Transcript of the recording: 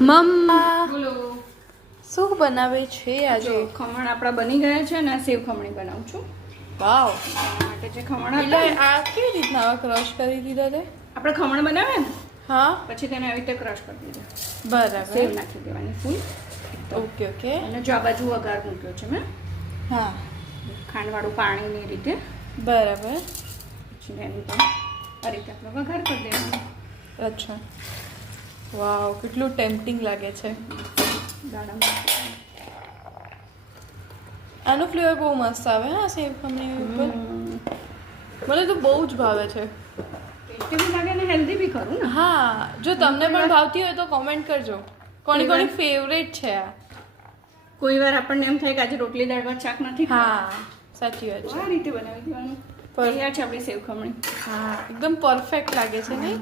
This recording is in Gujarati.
મમ્મા બોલો. શું બનાવે છે આજે? જો ખમણ આપણા બની ગયા છે ને સેવ ખમણી બનાવું છું. વાવ, એના માટે જે ખમણ એટલે હતા આ કેવી રીતના ક્રશ કરી દીધા તે? આપણે ખમણ બનાવે ને હા, પછી તેને આવી રીતે ક્રશ કરી દીધા. સેવ બરાબર. નાખી દેવાની ફૂલ. Okay okay. અને જો આ બાજુ વઘાર મૂક્યો છે મેં હા, ખાંડવાળું પાણીની રીતે. બરાબર. પછી એની પણ આ રીતે આપણે વઘાર કરી દેવાનો. અચ્છા, વાવ, કેટલું ટેમ્પટિંગ લાગે છે. દાણામાં આનો ફ્લેવર બહુ મસ્ત આવે હા સેવ ખમણી ઉપર. મને તો બહુ જ ભાવે છે. ટેસ્ટી બી લાગે ને હેલ્ધી બી ખરું ને. હા, જો તમને પણ ભાવતી હોય તો કોમેન્ટ કરજો કોની કોની ફેવરેટ છે આ. કોઈ વાર આપણને એમ થાય કે આજે રોટલી દાળ ભાત શાક નથી ખાવું. હા, સાચી વાત તો છે. આ રીતે બનાવી દેવાનું. તૈયાર છે આપણી સેવ ખમણી. હા, એકદમ પરફેક્ટ લાગે છે નહીં?